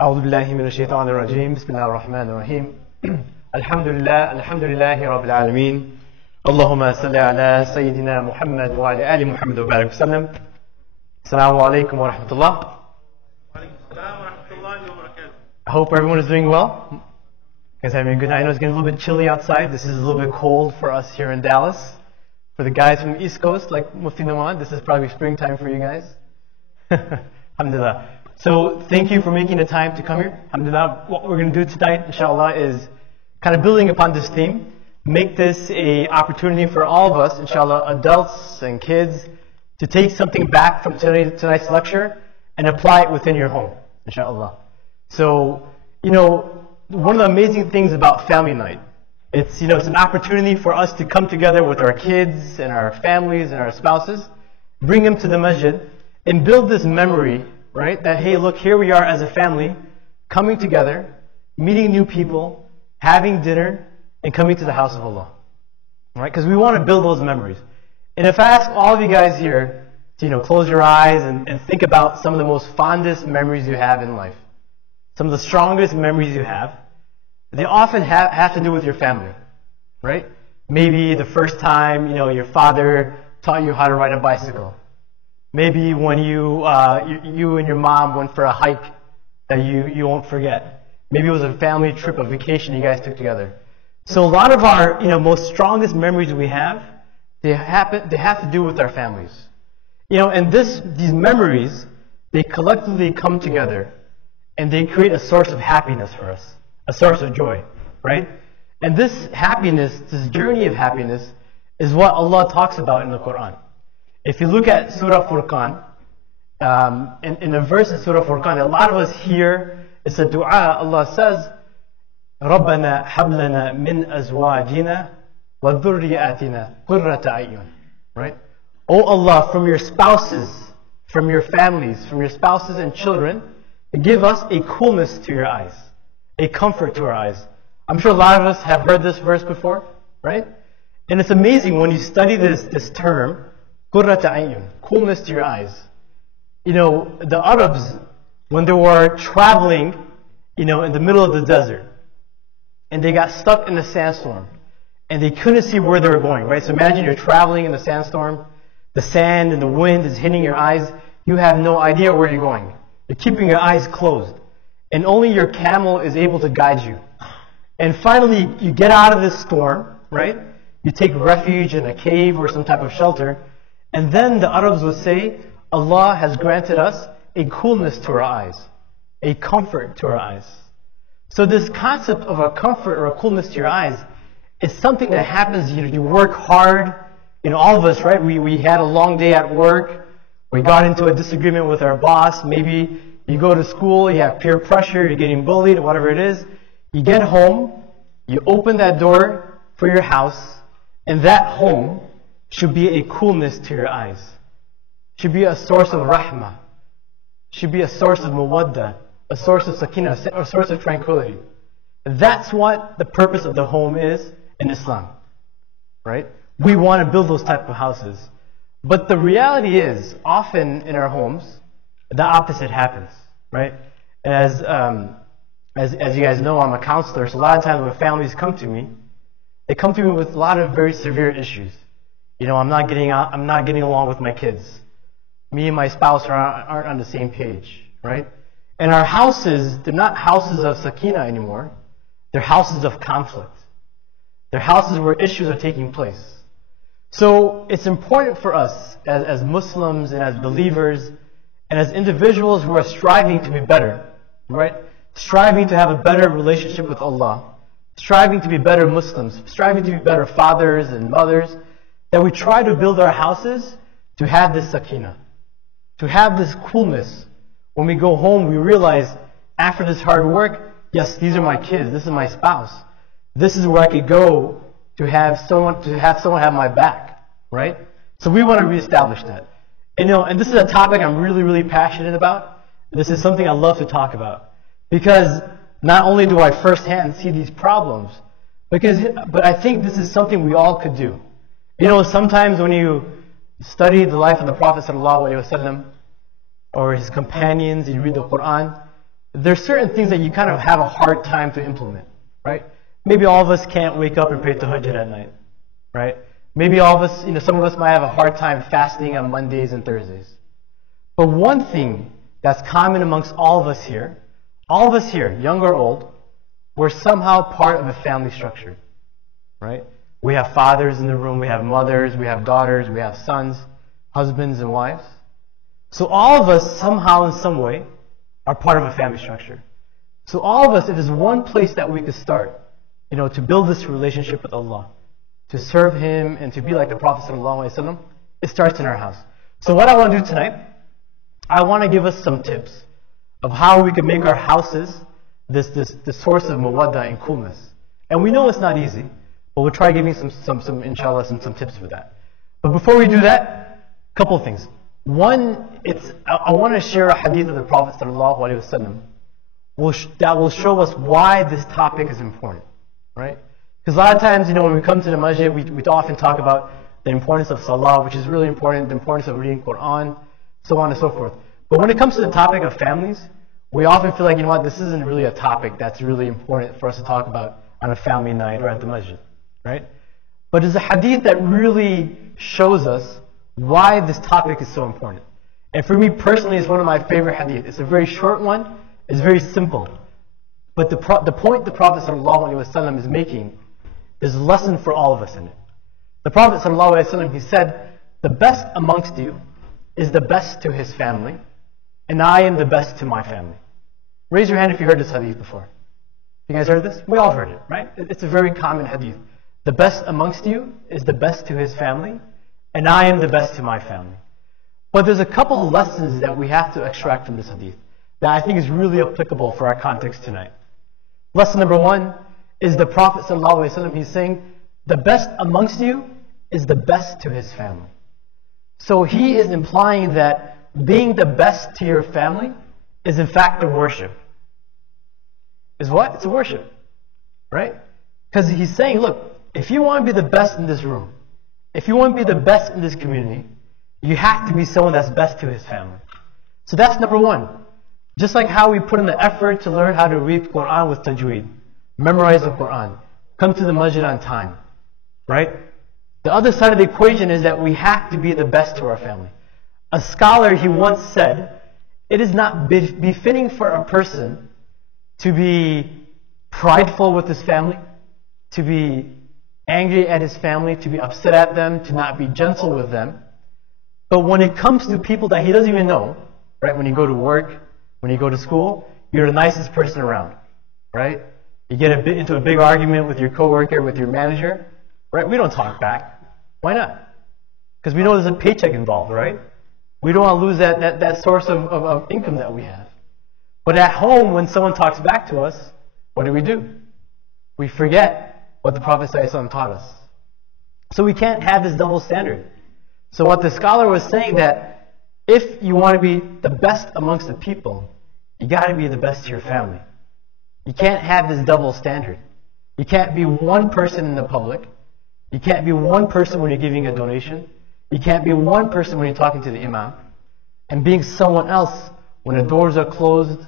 أعوذ بالله من الشيطان الرجيم بسم الله الرحمن الرحيم الحمد لله رب العالمين اللهم صل على سيدنا محمد وعلى آل محمد وبارك وسلم السلام عليكم ورحمة الله. I hope everyone is doing well. You guys having a good night? I know it's getting a little bit chilly outside. This is a little bit cold for us here in Dallas. For the guys from the East Coast, like Mufti Nouman, this is probably springtime for you guys. Alhamdulillah. So thank you for making the time to come here. Alhamdulillah. What we're going to do tonight, inshallah, is kind of building upon this theme. Make this an opportunity for all of us, inshallah, adults and kids, to take something back from tonight's lecture and apply it within your home, inshallah. So, one of the amazing things about family night, it's an opportunity for us to come together with our kids and our families and our spouses, bring them to the masjid, and build this memory, right? That, hey, look, here we are as a family, coming together, meeting new people, having dinner, and coming to the house of Allah. Right? Because we want to build those memories. And if I ask all of you guys here to, close your eyes and think about some of the most fondest memories you have in life, some of the strongest memories you have, they often have to do with your family, right? Maybe the first time, your father taught you how to ride a bicycle. Maybe when you and your mom went for a hike that you won't forget. Maybe it was a family trip, a vacation you guys took together. So a lot of our, most strongest memories we have, they have to do with our families. And these memories, they collectively come together and they create a source of happiness for us. A source of joy, right? And this happiness, this journey of happiness, is what Allah talks about in the Quran. If you look at Surah Furqan, in a verse in Surah Furqan, a lot of us hear, it's a dua, Allah says, رَبَّنَا هَبْ لَنَا مِنْ أَزْوَاجِنَا وَذُرِّيَّاتِنَا قُرَّةَ أَعْيُنٍ. Right? Oh Allah, from your spouses, from your families, from your spouses and children, give us a coolness to your eyes. A comfort to our eyes. I'm sure a lot of us have heard this verse before, right? And it's amazing when you study this term, قُرَّةَ أَعْيُنٍ, coolness to your eyes. The Arabs, when they were traveling, in the middle of the desert, and they got stuck in a sandstorm, and they couldn't see where they were going, right? So imagine you're traveling in the sandstorm, the sand and the wind is hitting your eyes, you have no idea where you're going. You're keeping your eyes closed. And only your camel is able to guide you. And finally, you get out of this storm, right? You take refuge in a cave or some type of shelter. And then the Arabs would say, Allah has granted us a coolness to our eyes. A comfort to our eyes. So this concept of a comfort or a coolness to your eyes is something that happens, you work hard. All of us, right? We had a long day at work. We got into a disagreement with our boss. Maybe you go to school, you have peer pressure, you're getting bullied, whatever it is. You get home, you open that door for your house, and that home should be a coolness to your eyes. Should be a source of rahmah. Should be a source of mawaddah, a source of sakinah, a source of tranquility. That's what the purpose of the home is in Islam. Right? We want to build those type of houses. But the reality is, often in our homes, the opposite happens, right? As you guys know, I'm a counselor, so a lot of times when families come to me, they come to me with a lot of very severe issues. I'm not getting along with my kids. Me and my spouse aren't on the same page, right? And our houses, they're not houses of sakina anymore. They're houses of conflict. They're houses where issues are taking place. So it's important for us as Muslims and as believers and as individuals who are striving to be better, right? Striving to have a better relationship with Allah, striving to be better Muslims, striving to be better fathers and mothers, that we try to build our houses to have this sakina, to have this coolness. When we go home, we realize after this hard work, yes, these are my kids, this is my spouse. This is where I could go to have someone have my back, right? So we want to reestablish that. And this is a topic I'm really, really passionate about. This is something I love to talk about. Because not only do I firsthand see these problems, but I think this is something we all could do. Sometimes when you study the life of the Prophet ﷺ or his companions, you read the Quran, there's certain things that you kind of have a hard time to implement, right? Maybe all of us can't wake up and pray tahajjud at night, right? Maybe all of us, some of us might have a hard time fasting on Mondays and Thursdays. But one thing that's common amongst all of us here, young or old, we're somehow part of a family structure, right? We have fathers in the room, we have mothers, we have daughters, we have sons, husbands and wives. So all of us, somehow in some way, are part of a family structure. So all of us, if there's one place that we could start, to build this relationship with Allah, to serve Him and to be like the Prophet ﷺ, it starts in our house. So what I want to do tonight, I want to give us some tips of how we can make our houses this source of mawaddah and coolness. And we know it's not easy, but we'll try giving some inshallah, some tips for that. But before we do that, a couple of things. One, I want to share a hadith of the Prophet ﷺ that will show us why this topic is important, right? Because a lot of times, when we come to the masjid, we often talk about the importance of salah, which is really important, the importance of reading Quran, so on and so forth. But when it comes to the topic of families, we often feel like, this isn't really a topic that's really important for us to talk about on a family night or at the masjid, right? But there's a hadith that really shows us why this topic is so important. And for me personally, it's one of my favorite hadith. It's a very short one. It's very simple. But the point the Prophet ﷺ is making is a lesson for all of us in it. The Prophet ﷺ, he said, the best amongst you is the best to his family, and I am the best to my family. Raise your hand if you heard this hadith before. You guys heard this? We all heard it, right? It's a very common hadith. The best amongst you is the best to his family, and I am the best to my family. But there's a couple of lessons that we have to extract from this hadith that I think is really applicable for our context tonight. Lesson number one is the Prophet ﷺ, he's saying, the best amongst you is the best to his family. So he is implying that being the best to your family is in fact a worship. Is what? It's a worship. Right? Because he's saying, look, if you want to be the best in this room, if you want to be the best in this community, you have to be someone that's best to his family. So that's number one. Just like how we put in the effort to learn how to read Quran with tajweed, memorize the Quran, come to the masjid on time, right? The other side of the equation is that we have to be the best to our family. A scholar, he once said, it is not befitting for a person to be prideful with his family, to be angry at his family, to be upset at them, to not be gentle with them. But when it comes to people that he doesn't even know, right? When you go to work, when you go to school, you're the nicest person around, right? You get into a big argument with your coworker, with your manager, right? We don't talk back. Why not? Because we know there's a paycheck involved, right? We don't want to lose that source of income that we have. But at home, when someone talks back to us, what do? We forget what the Prophet ﷺ taught us. So we can't have this double standard. So what the scholar was saying that if you want to be the best amongst the people, you got to be the best to your family. You can't have this double standard. You can't be one person in the public. You can't be one person when you're giving a donation. You can't be one person when you're talking to the imam. And being someone else when the doors are closed,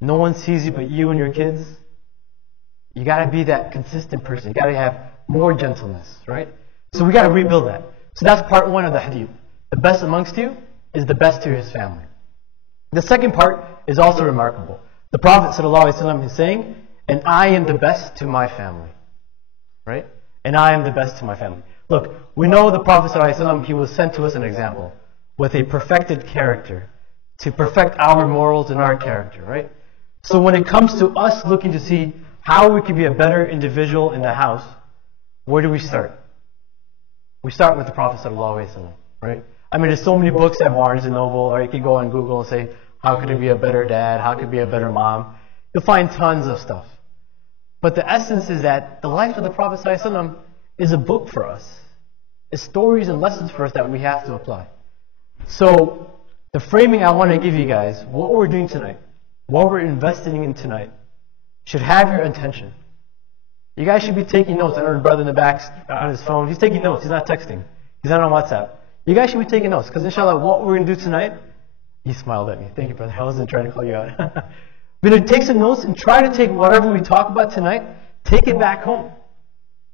no one sees you but you and your kids. You got to be that consistent person. You got to have more gentleness, right? So we got to rebuild that. So that's part one of the hadith. The best amongst you is the best to his family. The second part is also remarkable. The Prophet ﷺ is saying, and I am the best to my family. Right? And I am the best to my family. Look, we know the Prophet ﷺ, he was sent to us an example with a perfected character to perfect our morals and our character, right? So when it comes to us looking to see how we can be a better individual in the house, where do we start? We start with the Prophet ﷺ, right? I mean, there's so many books at Barnes & Noble, or you can go on Google and say, how could I be a better dad? How could I be a better mom? You'll find tons of stuff. But the essence is that the life of the Prophet ﷺ is a book for us. It's stories and lessons for us that we have to apply. So, the framing I want to give you guys, what we're doing tonight, what we're investing in tonight, should have your attention. You guys should be taking notes. I know the brother in the back on his phone, he's taking notes. He's not texting. He's not on WhatsApp. You guys should be taking notes, because inshallah, what we're going to do tonight, he smiled at me. Thank you, brother. I wasn't trying to call you out. We're going to take some notes and try to take whatever we talk about tonight, take it back home.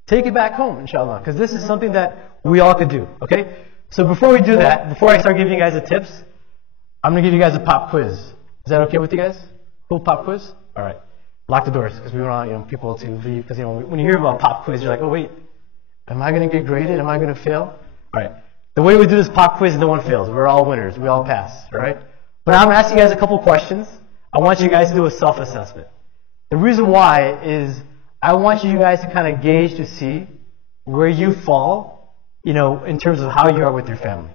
Take it back home, inshallah, because this is something that we all could do, okay? So before we do that, before I start giving you guys the tips, I'm going to give you guys a pop quiz. Is that okay with you guys? Cool pop quiz? All right. Lock the doors, because we want people to leave, because when you hear about pop quiz, you're like, oh wait, am I going to get graded? Am I going to fail? All right. The way we do this pop quiz, no one fails. We're all winners. We all pass, all right? But I'm asking you guys a couple questions. I want you guys to do a self-assessment. The reason why is I want you guys to kind of gauge to see where you fall, in terms of how you are with your family.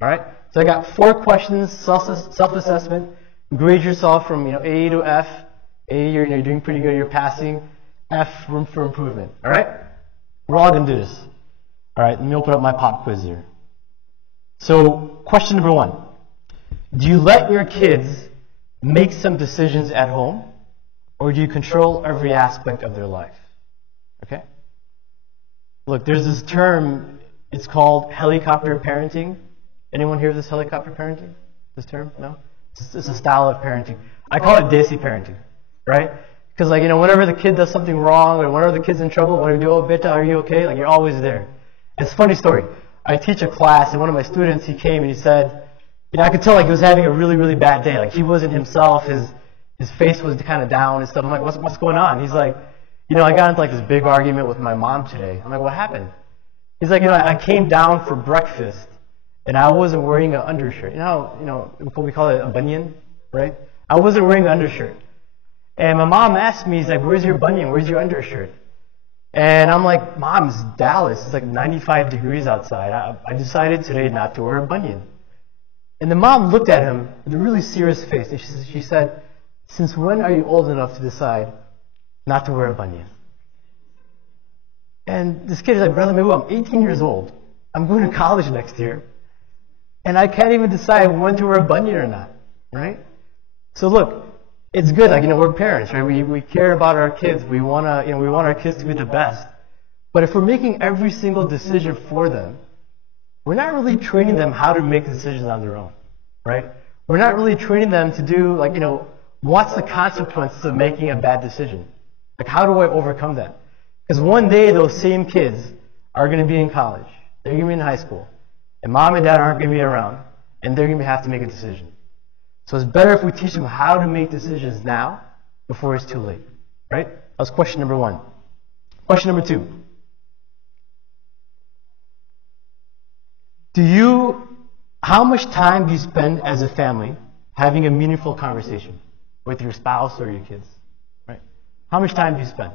All right? So I got 4 questions, self-assessment. Grade yourself from A to F. A, you're doing pretty good, you're passing. F, room for improvement. All right? We're all going to do this. All right, let me open up my pop quiz here. So, question number 1. Do you let your kids make some decisions at home, or do you control every aspect of their life? Okay? Look, there's this term, it's called helicopter parenting. Anyone hear of this helicopter parenting? This term? No? It's a style of parenting. I call it desi parenting, right? Because whenever the kid does something wrong, or whenever the kid's in trouble, what do you do? Oh, beta, are you okay? You're always there. It's a funny story. I teach a class, and one of my students, he came and he said, I could tell he was having a really, really bad day. He wasn't himself. His face was kind of down and stuff. I'm like, what's going on? He's like, I got into this big argument with my mom today. I'm like, what happened? He's like, I came down for breakfast and I wasn't wearing an undershirt. We call it a banyan, right? I wasn't wearing an undershirt. And my mom asked me, he's like, where's your banyan? Where's your undershirt? And I'm like, Mom, it's Dallas. It's 95 degrees outside. I decided today not to wear a banyan. And the mom looked at him with a really serious face, and she said, since when are you old enough to decide not to wear a banyan? And this kid is like, Brother Mewu, I'm 18 years old. I'm going to college next year. And I can't even decide when to wear a banyan or not, right? So look, it's good, we're parents, right? We care about our kids. We want our kids to be the best. But if we're making every single decision for them, we're not really training them how to make decisions on their own, right? We're not really training them to do, what's the consequences of making a bad decision? How do I overcome that? Because one day those same kids are going to be in college. They're going to be in high school. And mom and dad aren't going to be around. And they're going to have to make a decision. So it's better if we teach them how to make decisions now before it's too late, right? That was question number 1. Question number 2. How much time do you spend as a family having a meaningful conversation with your spouse or your kids, right? How much time do you spend?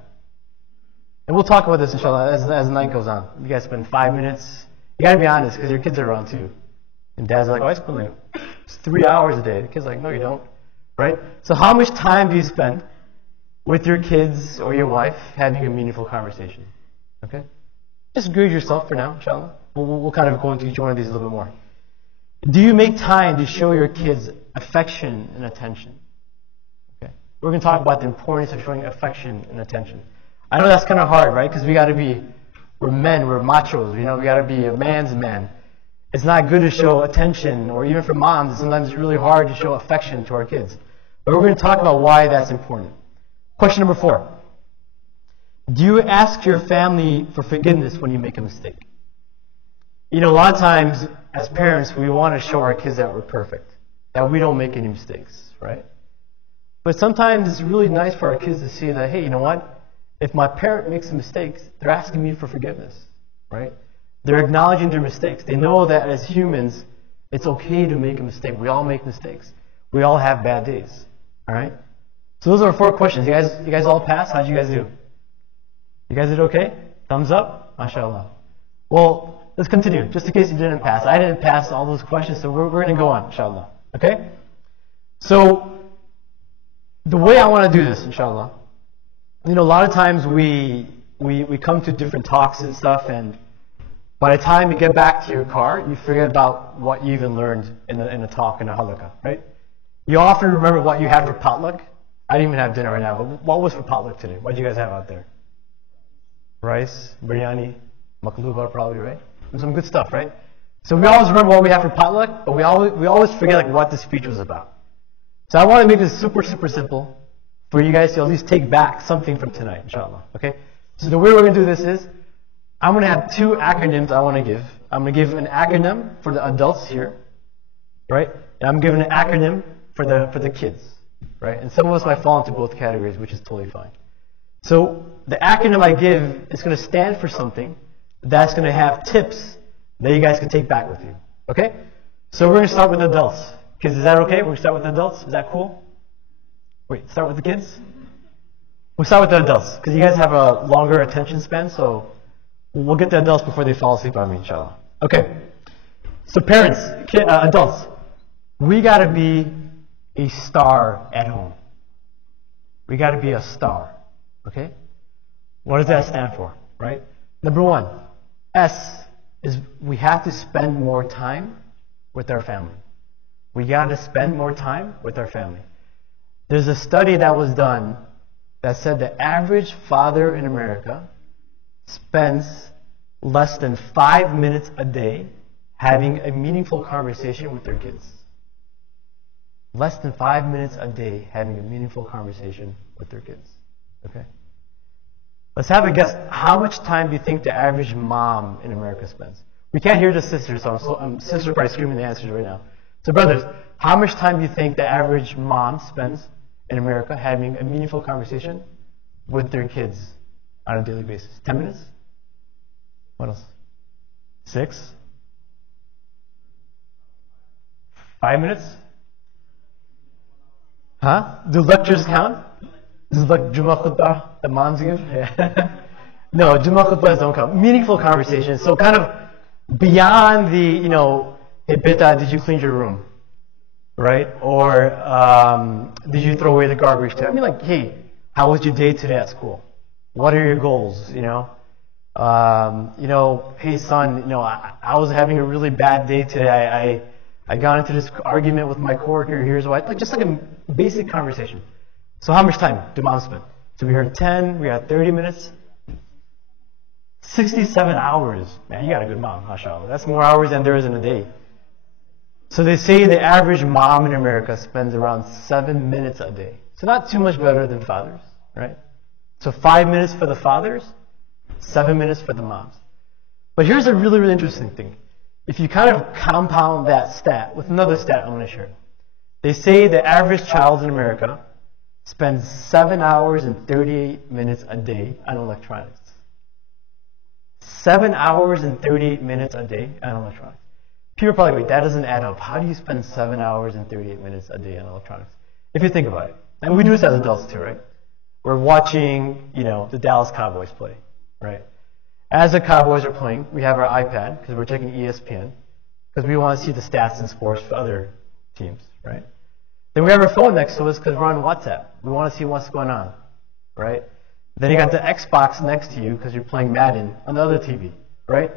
And we'll talk about this, inshallah, as the night goes on. You guys spend 5 minutes. You got to be honest, because your kids are around too. And dad's like, I spend 3 hours a day. The kid's like, no, you don't, right? So how much time do you spend with your kids or your wife having a meaningful conversation? Okay? Just grade yourself for now, inshallah. We'll kind of go into each one of these a little bit more. Do you make time to show your kids affection and attention? Okay. We're going to talk about the importance of showing affection and attention. I know that's kind of hard, right? Because we're men, we're machos, we got to be a man's man. It's not good to show attention, or even for moms, sometimes it's really hard to show affection to our kids. But we're going to talk about why that's important. Question number 4. Do you ask your family for forgiveness when you make a mistake? A lot of times, as parents, we want to show our kids that we're perfect, that we don't make any mistakes, right? But sometimes it's really nice for our kids to see that, hey, you know what? If my parent makes mistakes, they're asking me for forgiveness, right? They're acknowledging their mistakes. They know that as humans, it's okay to make a mistake. We all make mistakes. We all have bad days, all right? So those are 4 questions. You guys all passed? How'd you guys do? You guys did okay? Thumbs up? MashaAllah. Well, let's continue, just in case you didn't pass. I didn't pass all those questions, so we're going to go on, inshallah. Okay? So, the way I want to do this, inshallah, a lot of times we come to different talks and stuff, and by the time you get back to your car, you forget about what you even learned in a talk, in a halaqah, right? You often remember what you had for potluck. I didn't even have dinner right now, but what was for potluck today? What did you guys have out there? Rice, biryani, maqluba probably, right? Some good stuff, right? So we always remember what we have for potluck, but we always forget what the speech was about. So I want to make this super, super simple. for you guys to at least take back something from tonight, inshallah. Okay? So the way we're going to do this is, I'm going to have two acronyms I want to give. I'm going to give an acronym for the adults here, right? And I'm giving an acronym for the kids, right? And some of us might fall into both categories, which is totally fine. So the acronym I give is going to stand for something that's going to have tips that you guys can take back with you, okay? So we're going to start with adults. Kids, is that okay? We're going to start with adults. Is that cool? Wait, start with the kids? We'll start with the adults, because you guys have a longer attention span, so we'll get the adults before they fall asleep on me, inshallah. Okay. So parents, adults, we got to be a star at home. We got to be a star. Okay? What does that stand for? Right? Number one, S is we have to spend more time with our family. We got to spend more time with our family. There's a study that was done that said the average father in America spends less than 5 minutes a day having a meaningful conversation with their kids. Less than 5 minutes a day having a meaningful conversation with their kids. Okay? Let's have a guess. How much time do you think the average mom in America spends? We can't hear the sisters, so sisters are probably screaming the answers right now. So brothers, how much time do you think the average mom spends in America having a meaningful conversation with their kids on a daily basis? 10 minutes? What else? 6? 5 minutes? Huh? Do lectures count? This is like Jummah Khutbah that moms give? Yeah. No, Jummah Khutbahs don't count. Meaningful conversations. So kind of beyond the, hey Bita, did you clean your room? Right? Or did you throw away the garbage today? I mean, like, hey, how was your day today at school? What are your goals? Hey son, I was having a really bad day today. I got into this argument with my coworker. Here's why. Just like a basic conversation. So how much time do moms spend? So we heard 10, we got 30 minutes. 67 hours. Man, you got a good mom, mashallah. That's more hours than there is in a day. So they say the average mom in America spends around 7 minutes a day. So not too much better than fathers, right? So 5 minutes for the fathers, 7 minutes for the moms. But here's a really, really interesting thing. If you kind of compound that stat with another stat I'm going to share. They say the average child in America spends 7 hours and 38 minutes a day on electronics. 7 hours and 38 minutes a day on electronics. People are probably, wait, that doesn't add up. How do you spend 7 hours and 38 minutes a day on electronics? If you think about it. And we do this as adults too, right? We're watching, the Dallas Cowboys play, right? As the Cowboys are playing, we have our iPad because we're checking ESPN because we want to see the stats and scores for other teams, right? Then we have our phone next to us because we're on WhatsApp. We want to see what's going on, right? Then you got the Xbox next to you because you're playing Madden on the other TV, right?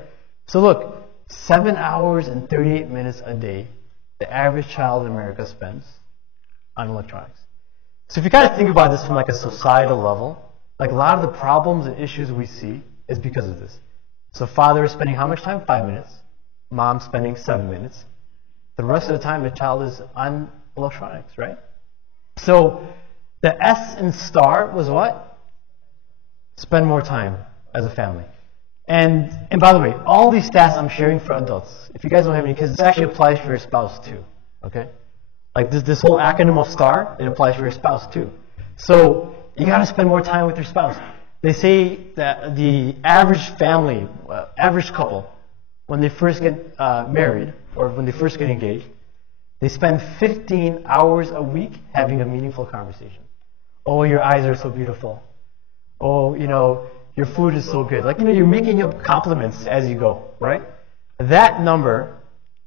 So look, 7 hours and 38 minutes a day, the average child in America spends on electronics. So if you kind of think about this from like a societal level, like a lot of the problems and issues we see is because of this. So father is spending how much time? 5 minutes. Mom spending 7 minutes. The rest of the time the child is on electronics, right? So the S in star was what? Spend more time as a family. And by the way, all these stats I'm sharing for adults. If you guys don't have any kids, this actually applies for your spouse too. Okay? Like this whole acronym of STAR, it applies for your spouse too. So you got to spend more time with your spouse. They say that the average family, average couple, when they first get married or when they first get engaged, they spend 15 hours a week having a meaningful conversation. Oh, your eyes are so beautiful. Oh, your food is so good. You're making up compliments as you go, right? That number,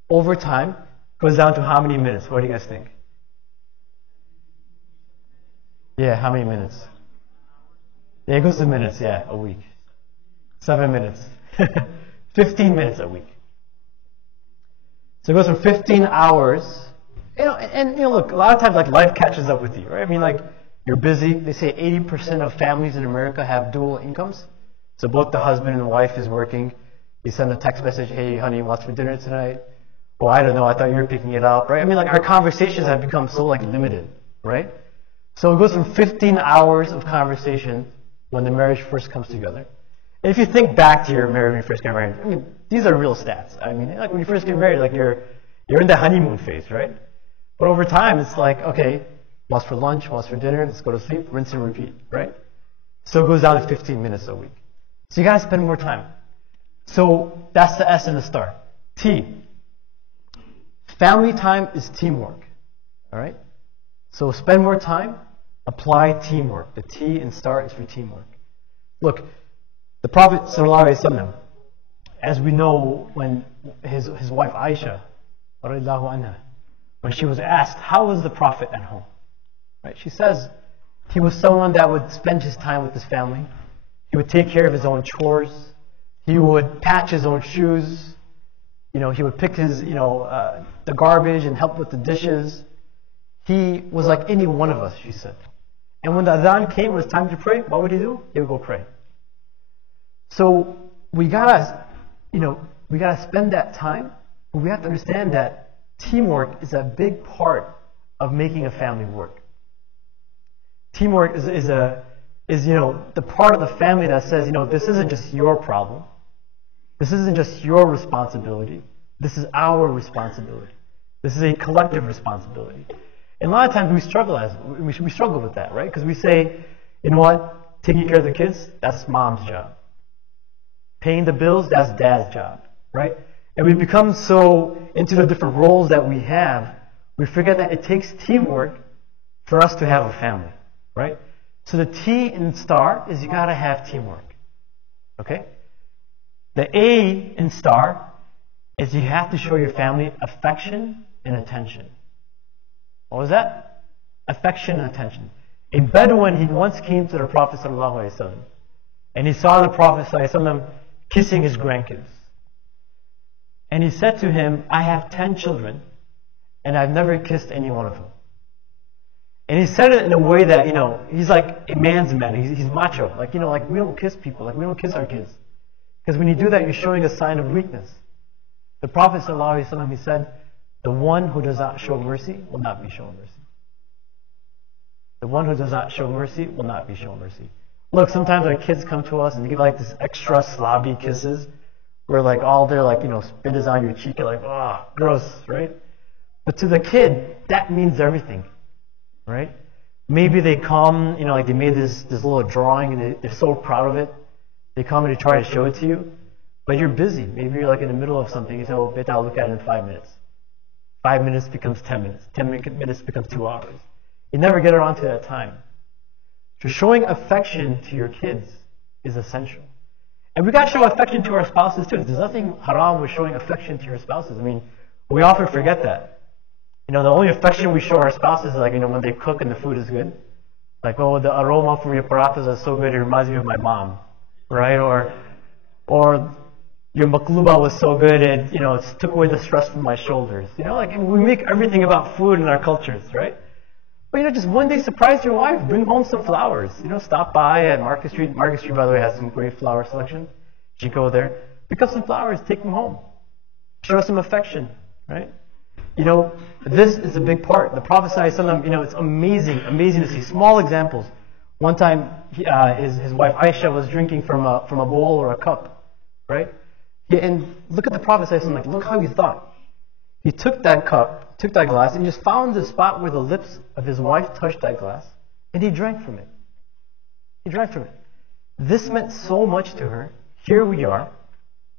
over time, goes down to how many minutes? What do you guys think? Yeah, how many minutes? Yeah, it goes to minutes, a week. 7 minutes. 15 minutes a week. So it goes from 15 hours, look, a lot of times, life catches up with you, right? I mean, you're busy. They say 80% of families in America have dual incomes. So both the husband and the wife is working. You send a text message, hey, honey, what's for dinner tonight? Well, I don't know. I thought you were picking it up, right? I mean, our conversations have become so, limited, right? So it goes from 15 hours of conversation when the marriage first comes together. And if you think back to your marriage when you first get married, I mean, these are real stats. I mean, like when you first get married, like you're in the honeymoon phase, right? But over time, it's like, okay, once for lunch, once for dinner, let's go to sleep, rinse and repeat, right? So it goes down to 15 minutes a week. So you gotta spend more time. So that's the S and the star. T. Family time is teamwork. Alright? So spend more time, apply teamwork. The T in star is for teamwork. Look, the Prophet ﷺ, as we know, when his wife Aisha, when she was asked, how was the Prophet at home? Right? She says, he was someone that would spend his time with his family. He would take care of his own chores. He would patch his own shoes. He would pick his, the garbage and help with the dishes. He was like any one of us, she said. And when the adhan came, it was time to pray, what would he do? He would go pray. So we gotta spend that time, but we have to understand that teamwork is a big part of making a family work. Teamwork is the part of the family that says, this isn't just your problem. This isn't just your responsibility. This is our responsibility. This is a collective responsibility. And a lot of times we struggle with that, right? Because we say, you know what? Taking care of the kids, that's mom's job. Paying the bills, that's dad's job, right? And we become so into the different roles that we have, we forget that it takes teamwork for us to have a family, right? So the T in star is you gotta have teamwork, okay? The A in star is you have to show your family affection and attention. What was that? Affection and attention. A Bedouin, he once came to the Prophet ﷺ, and he saw the Prophet ﷺ kissing his grandkids. And he said to him, I have 10 children, and I've never kissed any one of them. And he said it in a way that, he's like a man's man. He's macho. Like we don't kiss people. Like we don't kiss our kids. Because when you do that, you're showing a sign of weakness. The Prophet ﷺ, he said, the one who does not show mercy will not be shown mercy. The one who does not show mercy will not be shown mercy. Look, sometimes our kids come to us and they give like this extra slobby kisses where like all their spit is on your cheek. You're like, oh, gross, right? But to the kid, that means everything, right? Maybe they come, like they made this little drawing and they're so proud of it. They come and they try to show it to you, but you're busy. Maybe you're like in the middle of something. You say, oh, bet I'll look at it in 5 minutes. 5 minutes becomes 10 minutes. 10 minutes becomes 2 hours. You never get around to that time. So showing affection to your kids is essential. And we got to show affection to our spouses too. There's nothing haram with showing affection to your spouses. I mean, we often forget that. The only affection we show our spouses is like, when they cook and the food is good. Like, oh, the aroma from your parathas is so good, it reminds me of my mom. Right? Or your makluba was so good, it took away the stress from my shoulders. We make everything about food in our cultures, right? But just one day surprise your wife, bring home some flowers. Stop by at Market Street. Market Street, by the way, has some great flower selection. You go there, pick up some flowers, take them home. Show some affection, right? This is a big part. The Prophet ﷺ, it's amazing to see small examples. One time, his wife Aisha was drinking from a bowl or a cup, right? And look at the Prophet ﷺ, look how he thought. He took that cup, took that glass, and he just found the spot where the lips of his wife touched that glass, and he drank from it. He drank from it. This meant so much to her. Here we are,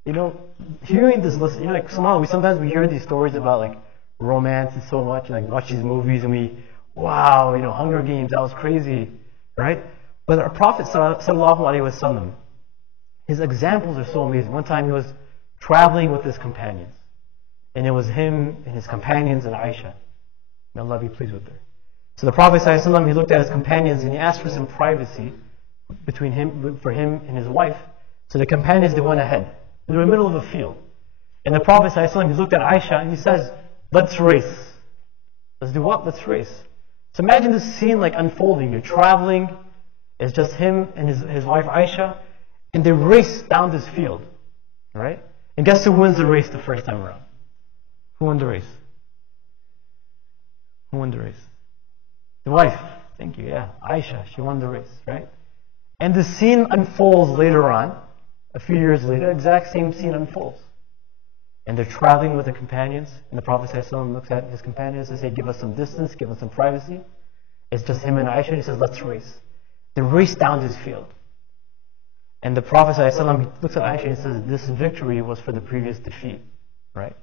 hearing this list. Sometimes we hear these stories about romance and so much, watch these movies and wow, Hunger Games, that was crazy, right? But our Prophet sallallahu alaihi wasallam, his examples are so amazing. One time he was traveling with his companions. And it was him and his companions and Aisha. May Allah be pleased with her. So the Prophet ﷺ, he looked at his companions and he asked for some privacy for him and his wife. So the companions, they went ahead. They were in the middle of a field. And the Prophet ﷺ, he looked at Aisha and he says, let's race. Let's do what? Let's race. So imagine this scene unfolding. You're traveling. It's just him and his wife Aisha. And they race down this field. Right? And guess who wins the race the first time around? Who won the race? Who won the race? The wife. Thank you. Yeah, Aisha, she won the race, right? And the scene unfolds later on, a few years later, exact same scene unfolds. And they're traveling with the companions, and the Prophet ﷺ looks at his companions and says, give us some distance, give us some privacy. It's just him and Aisha, and he says, let's race. They race down this field. And the Prophet ﷺ looks at Aisha and says, this victory was for the previous defeat, right?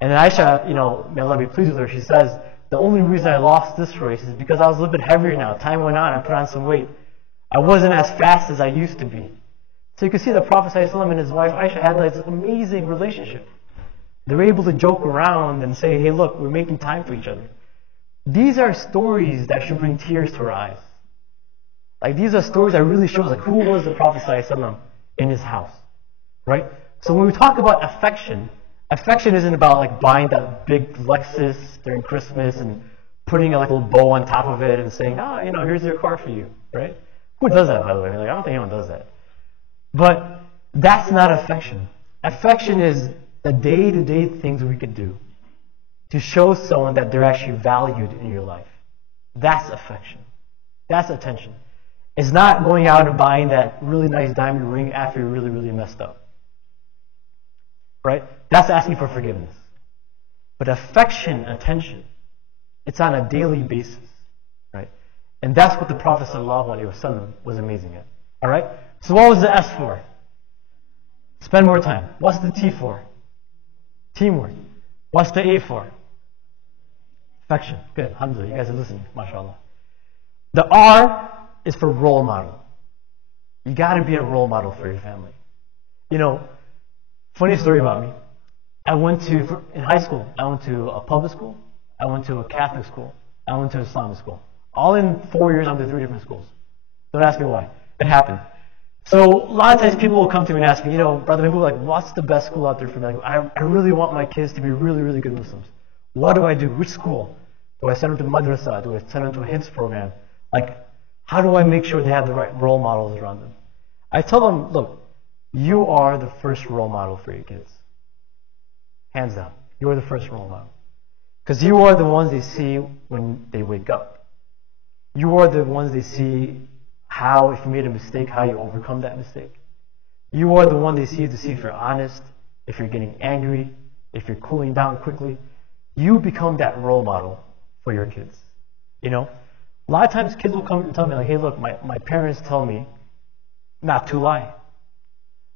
And then Aisha, may Allah be pleased with her, she says, the only reason I lost this race is because I was a little bit heavier now. Time went on, I put on some weight. I wasn't as fast as I used to be. So you can see the Prophet ﷺ and his wife Aisha had this amazing relationship. They were able to joke around and say, hey look, we're making time for each other. These are stories that should bring tears to our eyes. Like these are stories that really show who was the Prophet ﷺ in his house. Right? So when we talk about affection isn't about buying that big Lexus during Christmas and putting a little bow on top of it and saying, here's your car for you. Right? Who does that, by the way? I don't think anyone does that. But that's not affection. Affection is the day-to-day things we could do to show someone that they're actually valued in your life. That's affection. That's attention. It's not going out and buying that really nice diamond ring after you're really, really messed up. Right? That's asking for forgiveness. But affection, attention, it's on a daily basis. Right? And that's what the Prophet ﷺ was amazing at. Alright? So what was the S for? Spend more time. What's the T for? Teamwork. What's the A for? Affection. Good. Alhamdulillah. You guys are listening. MashaAllah. The R is for role model. You got to be a role model for your family. Funny story about me. In high school, I went to a public school, I went to a Catholic school, I went to an Islamic school. All in 4 years, I went to 3 different schools. Don't ask me why. It happened. So a lot of times people will come to me and ask me, Brother Mahbub, what's the best school out there for me? I really want my kids to be really, really good Muslims. What do I do? Which school? Do I send them to madrasa? Do I send them to a Hifz program? How do I make sure they have the right role models around them? I tell them, look, you are the first role model for your kids. Hands down. You are the first role model. Because you are the ones they see when they wake up. You are the ones they see how, if you made a mistake, how you overcome that mistake. You are the one they see to see if you're honest, if you're getting angry, if you're cooling down quickly. You become that role model for your kids. A lot of times kids will come and tell me, hey look, my parents tell me not to lie.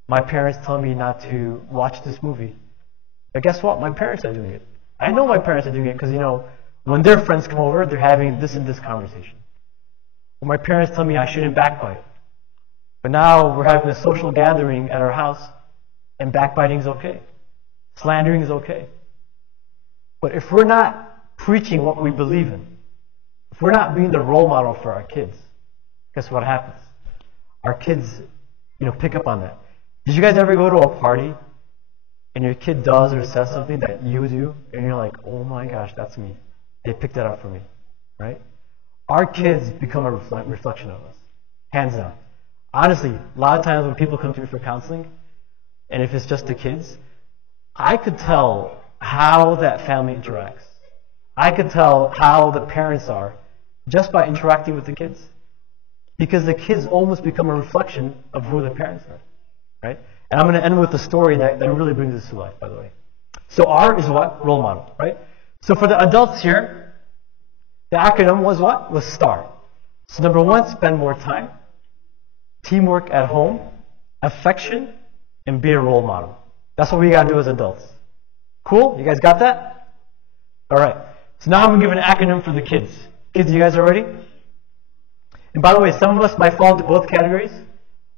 My parents tell me not to watch this movie. But guess what? My parents are doing it. I know my parents are doing it because, when their friends come over, they're having this and this conversation. Or my parents tell me I shouldn't backbite. But now we're having a social gathering at our house and backbiting is okay. Slandering is okay. But if we're not preaching what we believe in, if we're not being the role model for our kids, guess what happens? Our kids, pick up on that. Did you guys ever go to a party and your kid does or says something that you do and you're like, oh my gosh, that's me. They picked that up for me, right? Our kids become a reflection of us, hands down. Honestly, a lot of times when people come to me for counseling, and if it's just the kids, I could tell how that family interacts. I could tell how the parents are just by interacting with the kids. Because the kids almost become a reflection of who the parents are, right? And I'm going to end with a story that really brings this to life, by the way. So R is what? Role model, right? So for the adults here, the acronym was what? Was STAR. So number 1, spend more time. Teamwork at home. Affection. And be a role model. That's what we got to do as adults. Cool? You guys got that? Alright. So now I'm going to give an acronym for the kids. Kids, you guys are ready? And by the way, some of us might fall into both categories.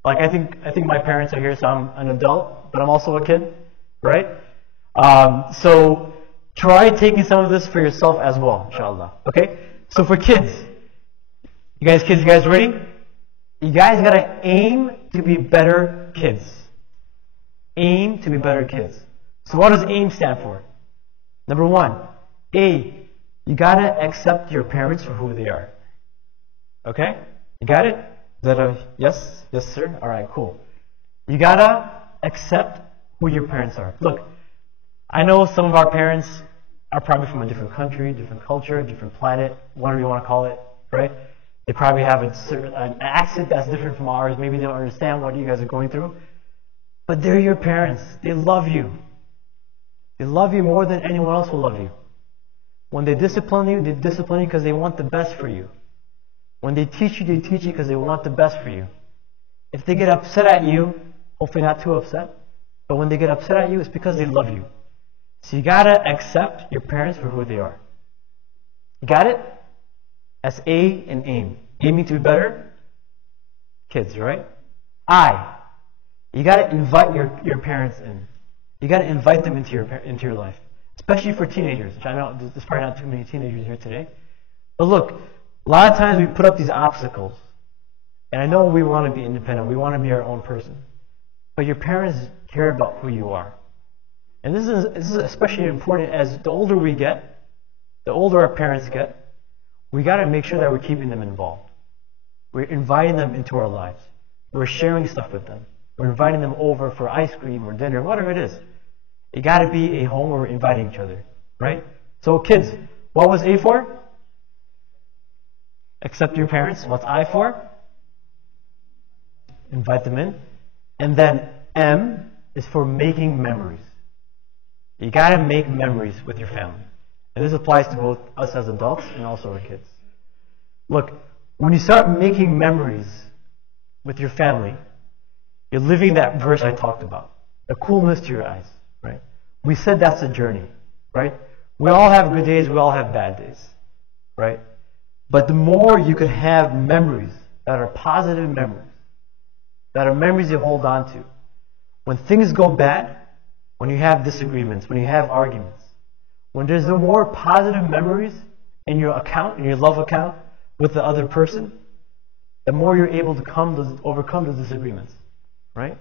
I think my parents are here, so I'm an adult, but I'm also a kid, right? So try taking some of this for yourself as well, inshallah. Okay? So for kids, you guys ready? You guys gotta aim to be better kids. Aim to be better kids. So what does AIM stand for? Number 1, A, you gotta accept your parents for who they are. Okay? You got it? Is that a yes? Yes, sir? Alright, cool. You gotta accept who your parents are. Look, I know some of our parents are probably from a different country, different culture, different planet, whatever you want to call it, right? They probably have an accent that's different from ours. Maybe they don't understand what you guys are going through. But they're your parents. They love you. They love you more than anyone else will love you. When they discipline you because they want the best for you. When they teach you because they want the best for you. If they get upset at you, hopefully not too upset, but when they get upset at you, it's because they love you. So you gotta accept your parents for who they are. You got it? That's A and aim. Aiming to be better? Kids, right? You gotta invite your parents in. You gotta invite them into your life. Especially for teenagers, which I know there's probably not too many teenagers here today. But look, a lot of times we put up these obstacles. And I know we want to be independent. We want to be our own person. But your parents care about who you are. And this is especially important as the older we get, the older our parents get, we got to make sure that we're keeping them involved. We're inviting them into our lives. We're sharing stuff with them. We're inviting them over for ice cream or dinner, whatever it is. It got to be a home where we're inviting each other, right? So kids, what was A for? Accept your parents. What's I for? Invite them in. And then M is for making memories. You got to make memories with your family. And this applies to both us as adults and also our kids. Look, when you start making memories with your family, you're living that verse I talked about. A coolness to your eyes, right? We said that's a journey, right? We all have good days, we all have bad days, right? But the more you could have memories that are positive memories, that are memories you hold on to, when things go bad, when you have disagreements, when you have arguments, when there's no more positive memories in your account, in your love account with the other person, the more you're able to overcome those disagreements, right?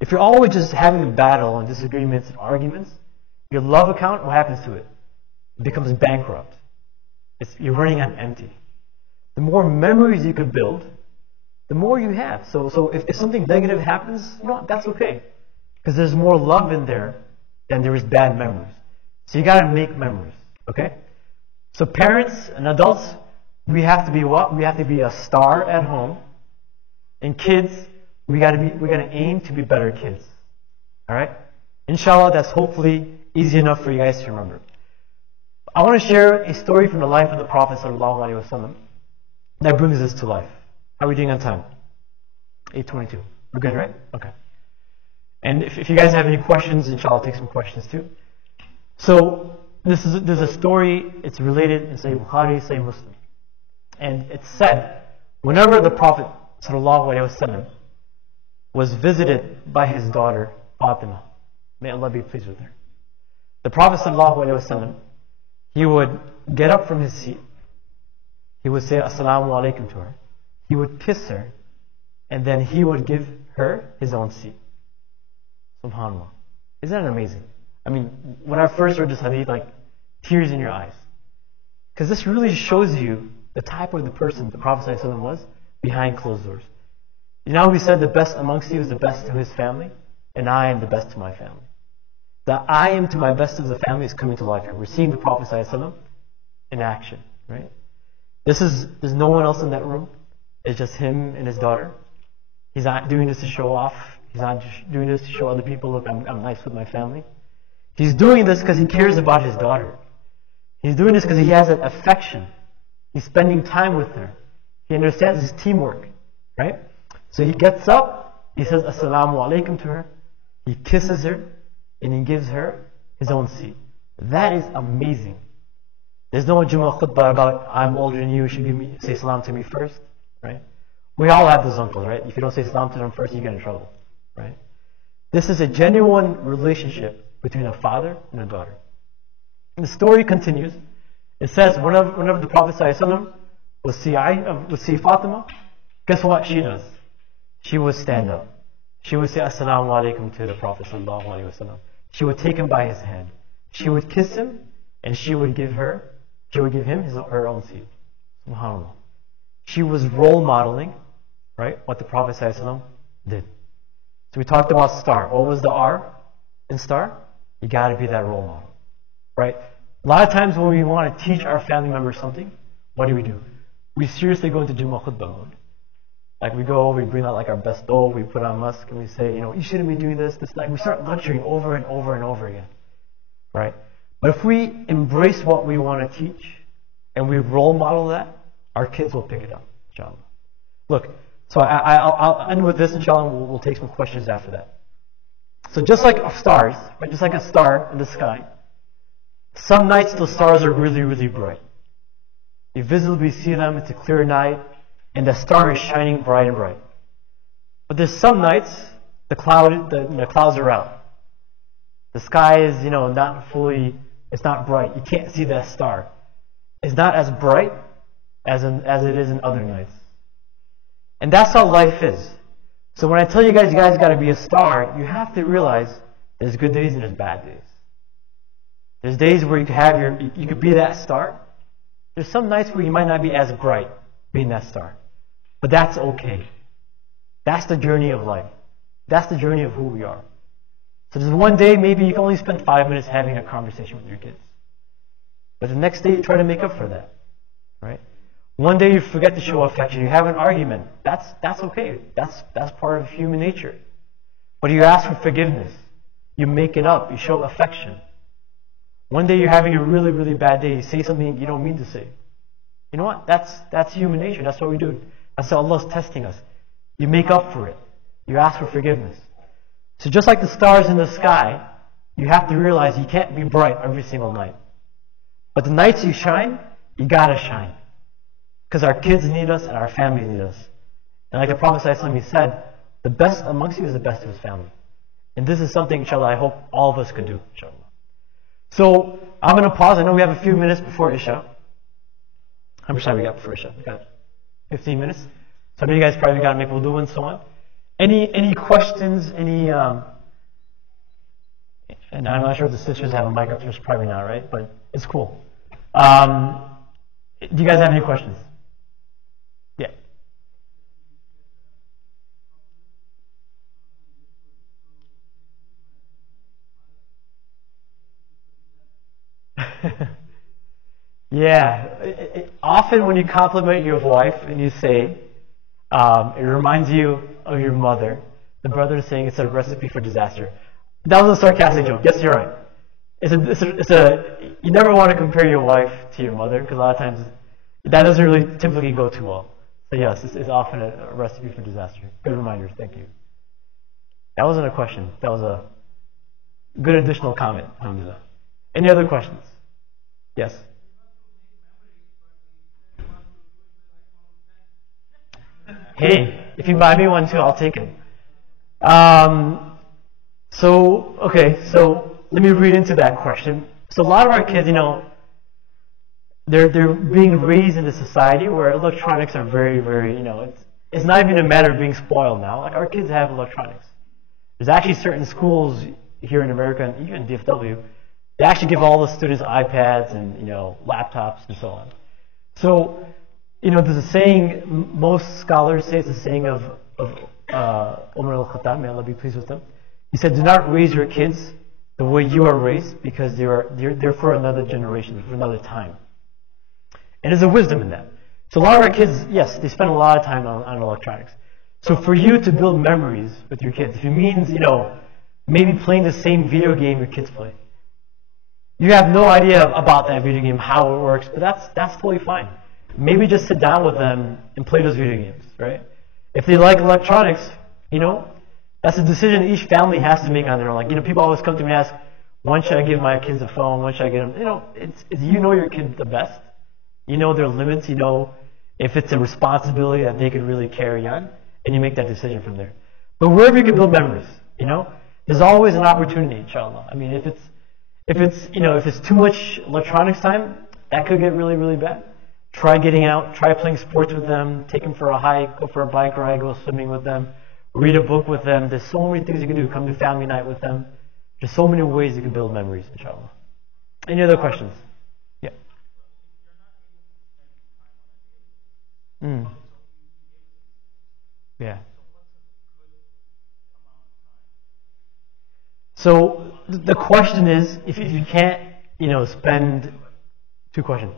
If you're always just having a battle and disagreements and arguments, your love account, what happens to it? It becomes bankrupt. You're running on empty. The more memories you could build, the more you have. So if something negative happens, that's okay. Because there's more love in there than there is bad memories. So you got to make memories, okay? So parents and adults, we have to be what? We have to be a star at home. And kids, we're gonna aim to be better kids. All right? Inshallah, that's hopefully easy enough for you guys to remember. I want to share a story from the life of the Prophet ﷺ that brings this to life. How are we doing on time? 8:22. We're good, right? Okay. And if you guys have any questions, inshallah, I'll take some questions too. So there's a story. It's related in Sahih Bukhari, Sahih Muslim, and it's said whenever the Prophet ﷺ was visited by his daughter Fatima, may Allah be pleased with her, the Prophet ﷺ, he would get up from his seat. He would say Assalamu alaikum to her. He would kiss her, and then he would give her his own seat. SubhanAllah. Isn't that amazing? I mean, when I first read this hadith, tears in your eyes. Because this really shows you the type of the person the Prophet ﷺ was behind closed doors. You know, we said the best amongst you is the best to his family, and I am the best to my family. The I am to my best of the family is coming to life here. We're seeing the Prophet ﷺ in action, right? There's no one else in that room. It's just him and his daughter. He's not doing this to show off. He's not just doing this to show other people, look, I'm nice with my family. He's doing this because he cares about his daughter. He's doing this because he has an affection. He's spending time with her. He understands his teamwork, right? So he gets up, he says Assalamu alaikum to her, he kisses her, and he gives her his own seat. That is amazing. There's no Jummah khutbah about, I'm older than you, you should say salam to me first, right? We all have those uncles, right? If you don't say salam to them first, you get in trouble, right? This is a genuine relationship between a father and a daughter. And the story continues. It says, whenever the Prophet ﷺ would see Fatima, guess what she does? She would stand up. She would say Assalamu alaikum to the Prophet ﷺ. She would take him by his hand. She would kiss him, and she would give him her own seat. SubhanAllah. She was role modeling, right, what the Prophet ﷺ did. So we talked about star. What was the R in star? You got to be that role model, right? A lot of times when we want to teach our family members something, what do? we seriously go into Jummah khutbah mode. Like we go, we bring out like our best dough, we put on musk, and we say, you shouldn't be doing this. Like we start lecturing over and over and over again, right? But if we embrace what we want to teach, and we role model that, our kids will pick it up, inshallah. Look, so I'll end with this, inshallah, and we'll take some questions after that. So just like stars, right? Just like a star in the sky, some nights those stars are really, really bright. You visibly see them, it's a clear night, and the star is shining bright and bright. But there's some nights the clouds are out. The sky is, it's not bright. You can't see that star. It's not as bright as it is in other nights. And that's how life is. So when I tell you guys got to be a star, you have to realize there's good days and there's bad days. There's days where you could be that star. There's some nights where you might not be as bright being that star. But that's okay. That's the journey of life. That's the journey of who we are. So there's one day maybe you can only spend 5 minutes having a conversation with your kids. But the next day you try to make up for that. Right? One day you forget to show affection. You have an argument. That's okay. That's part of human nature. But you ask for forgiveness. You make it up. You show affection. One day you're having a really, really bad day. You say something you don't mean to say. You know what? That's human nature. That's what we do. That's how Allah's testing us. You make up for it. You ask for forgiveness. So just like the stars in the sky, you have to realize you can't be bright every single night. But the nights you shine, you gotta shine. Because our kids need us and our family need us. And like the Prophet ﷺ said, the best amongst you is the best of his family. And this is something, inshallah, I hope all of us could do, inshallah. So I'm going to pause. I know we have a few minutes before Isha. How much time we got before Isha? We got 15 minutes. Some of you guys probably got to make wudu and so on. Any questions? And I'm not sure if the sisters have a mic up there. Probably not, right? But it's cool. Do you guys have any questions? Yeah. Yeah. Often when you compliment your wife and you say, it reminds you of your mother, the brother is saying it's a recipe for disaster. That was a sarcastic joke. Yes, you're right. You never want to compare your wife to your mother because a lot of times that doesn't really typically go too well. So yes, it's often a recipe for disaster. Good reminder. Thank you. That wasn't a question. That was a good additional comment. Any other questions? Yes. Hey, if you buy me one too, I'll take it. So let me read into that question. So a lot of our kids, they're being raised in a society where electronics are very, very, it's not even a matter of being spoiled now. Like our kids have electronics. There's actually certain schools here in America and even DFW, they actually give all the students iPads and, laptops and so on. So, there's a saying, most scholars say it's a saying of Umar al-Khattab, may Allah be pleased with him. He said, do not raise your kids the way you are raised because they're for another generation, for another time. And there's a wisdom in that. So a lot of our kids, yes, they spend a lot of time on electronics. So for you to build memories with your kids, if it means, maybe playing the same video game your kids play. You have no idea about that video game, how it works, but that's totally fine. Maybe just sit down with them and play those video games, right? If they like electronics, that's a decision each family has to make on their own. Like, people always come to me and ask, when should I give my kids a phone? When should I get them? It's you know your kids the best. You know their limits. You know if it's a responsibility that they could really carry on, and you make that decision from there. But wherever you can build memories, there's always an opportunity, inshallah. I mean, if it's too much electronics time, that could get really, really bad. Try getting out, try playing sports with them, take them for a hike, go for a bike ride, go swimming with them, read a book with them. There's so many things you can do. Come to family night with them. There's so many ways you can build memories, inshallah. Any other questions? Yeah. Yeah. So the question is, if you can't, spend... Two questions.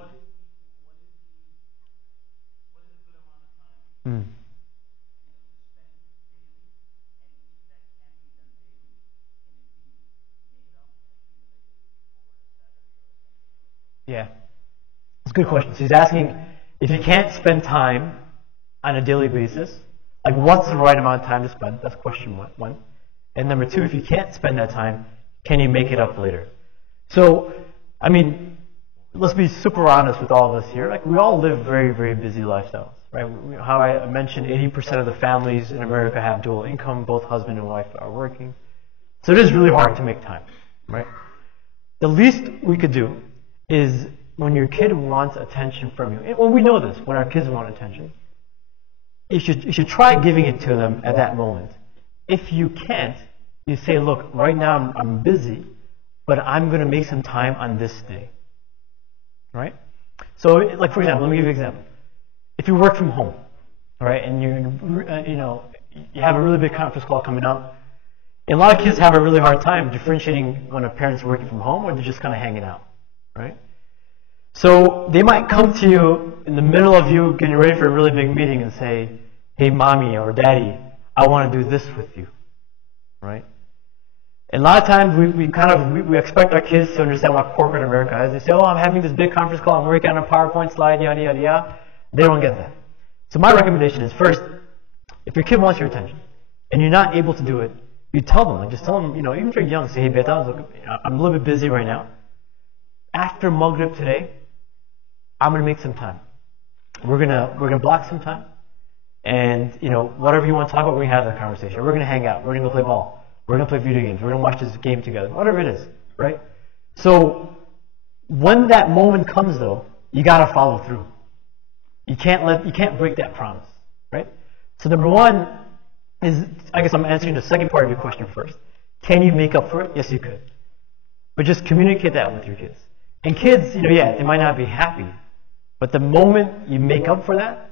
Mm. Yeah. It's a good question. So he's asking if you can't spend time on a daily basis, like what's the right amount of time to spend? That's question one. And number two, if you can't spend that time, can you make it up later? So, I mean, let's be super honest with all of us here. Like we all live very, very busy lifestyles, right? How I mentioned, 80% of the families in America have dual income. Both husband and wife are working. So it is really hard to make time, right? The least we could do is when your kid wants attention from you. Well, we know this, when our kids want attention. You should try giving it to them at that moment. If you can't, you say, look, right now I'm busy, but I'm going to make some time on this day. Right? So, like for example, let me give you an example. If you work from home, right, and you have a really big conference call coming up, and a lot of kids have a really hard time differentiating when a parent's working from home or they're just kind of hanging out, right? So they might come to you in the middle of you getting ready for a really big meeting and say, hey, mommy or daddy, I want to do this with you, right? And a lot of times we expect our kids to understand what corporate America is. They say, oh, I'm having this big conference call, I'm working on a PowerPoint slide, yada, yada, yada. They don't get that. So my recommendation is first, if your kid wants your attention and you're not able to do it, you tell them, like just tell them, even if you're young, say, hey, beta, look, I'm a little bit busy right now. After Maghrib today, I'm going to make some time. We're gonna block some time. And, whatever you want to talk about, we're going to have that conversation. We're going to hang out. We're going to go play ball. We're going to play video games. We're going to watch this game together. Whatever it is, right? So when that moment comes, though, you got to follow through. You can't break that promise, right? So number one is, I guess I'm answering the second part of your question first. Can you make up for it? Yes, you could. But just communicate that with your kids. And kids, they might not be happy, but the moment you make up for that,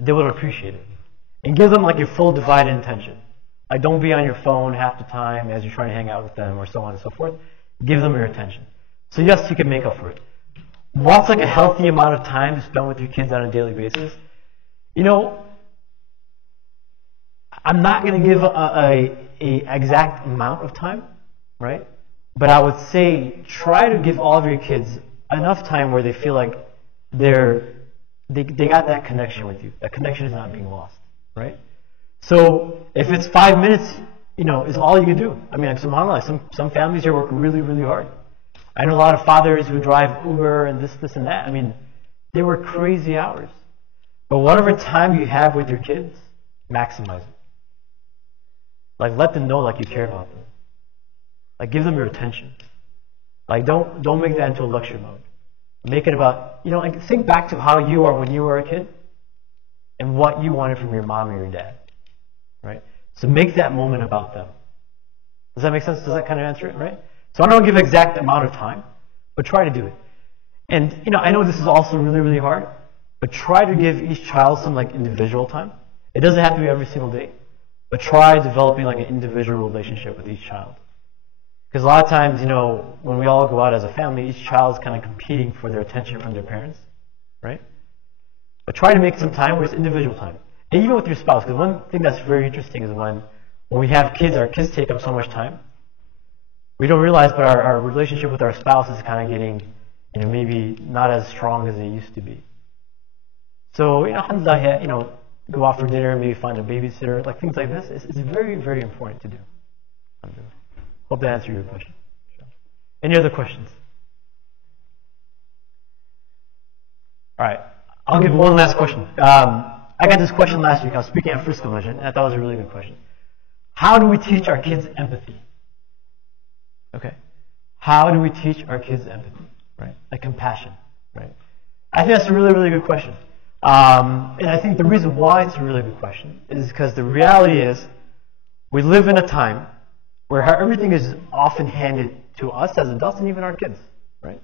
they will appreciate it. And give them like your full divided attention. Like don't be on your phone half the time as you're trying to hang out with them or so on and so forth. Give them your attention. So yes, you can make up for it. What's like a healthy amount of time to spend with your kids on a daily basis? I'm not going to give a exact amount of time, right? But I would say try to give all of your kids enough time where they feel like they got that connection with you. That connection is not being lost, right? So if it's 5 minutes, is all you can do. I mean, some families here work really, really hard. I know a lot of fathers who drive Uber and this and that. I mean, they work crazy hours. But whatever time you have with your kids, maximize it. Like let them know like you care about them. Like give them your attention. Like don't make that into a lecture mode. Make it about, like think back to how you are when you were a kid and what you wanted from your mom or your dad. Right? So make that moment about them. Does that make sense? Does that kind of answer it, right? So I don't give an exact amount of time, but try to do it. And, I know this is also really, really hard, but try to give each child some like individual time. It doesn't have to be every single day, but try developing like an individual relationship with each child. Because a lot of times, when we all go out as a family, each child is kind of competing for their attention from their parents, right? But try to make some time where it's individual time. And even with your spouse, because one thing that's very interesting is when we have kids, our kids take up so much time. We don't realize, but our relationship with our spouse is kind of getting, maybe not as strong as it used to be. So, alhamdulillah, go out for dinner, maybe find a babysitter, like things like this. It's very, very important to do. Hope that answered your question. Any other questions? All right, I'll give one last question. I got this question last week. I was speaking at Frisco Mission, and I thought it was a really good question. How do we teach our kids empathy? Okay. How do we teach our kids empathy? Right? Like compassion. Right? I think that's a really, really good question. And I think the reason why it's a really good question is because the reality is we live in a time where everything is often handed to us as adults and even our kids. Right?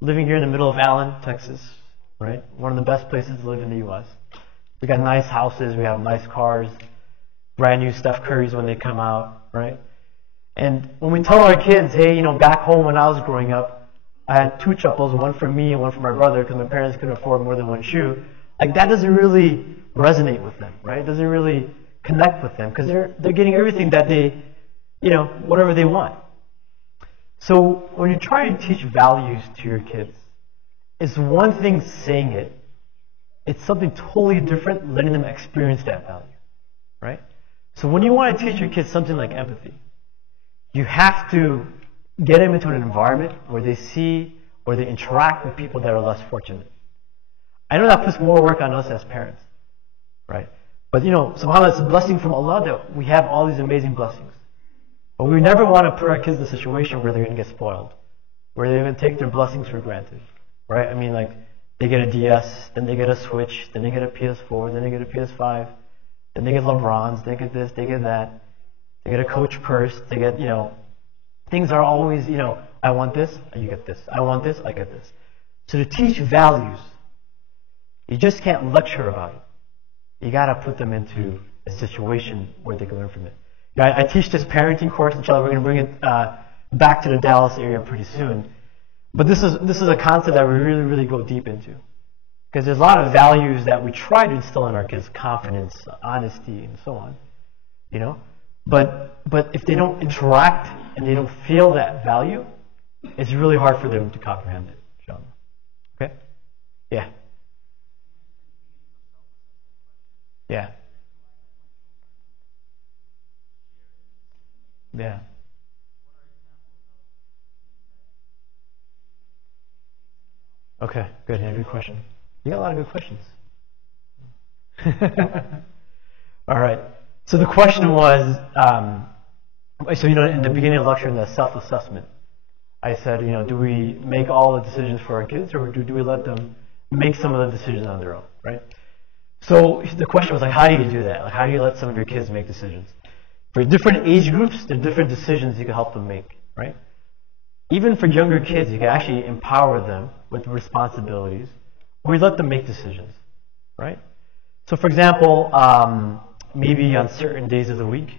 Living here in the middle of Allen, Texas. Right? One of the best places to live in the U.S. We got nice houses. We have nice cars. Brand new Steph Currys when they come out. Right? And when we tell our kids, hey, back home when I was growing up, I had 2 chappals, one for me and one for my brother, because my parents couldn't afford more than one shoe. Like that doesn't really resonate with them, right? It doesn't really connect with them because they're getting everything that they, whatever they want. So when you try to teach values to your kids, it's one thing saying it. It's something totally different letting them experience that value, right? So when you want to teach your kids something like empathy, you have to get them into an environment where they see or they interact with people that are less fortunate. I know that puts more work on us as parents, right? But somehow it's a blessing from Allah that we have all these amazing blessings. But we never want to put our kids in a situation where they're going to get spoiled, where they're going to take their blessings for granted, right? I mean, like, they get a DS, then they get a Switch, then they get a PS4, then they get a PS5, then they get LeBrons, they get this, they get that, they get a Coach purse, they get, things are always, I want this, you get this. I want this, I get this. So to teach values, you just can't lecture about it. You got to put them into a situation where they can learn from it. I teach this parenting course, inshallah. We're going to bring it back to the Dallas area pretty soon. But this is a concept that we really, really go deep into. Because there's a lot of values that we try to instill in our kids, confidence, honesty, and so on. But if they don't interact and they don't feel that value, it's really hard for them to comprehend it, inshallah. Okay? Yeah. Yeah. Yeah. Okay, good. Yeah, good question. You got a lot of good questions. All right. So the question was, in the beginning of the lecture in the self-assessment, I said, do we make all the decisions for our kids, or do we let them make some of the decisions on their own, right? So the question was like, how do you do that? Like, how do you let some of your kids make decisions? For different age groups, there are different decisions you can help them make, right? Even for younger kids, you can actually empower them with responsibilities, or you let them make decisions, right? So for example, maybe on certain days of the week,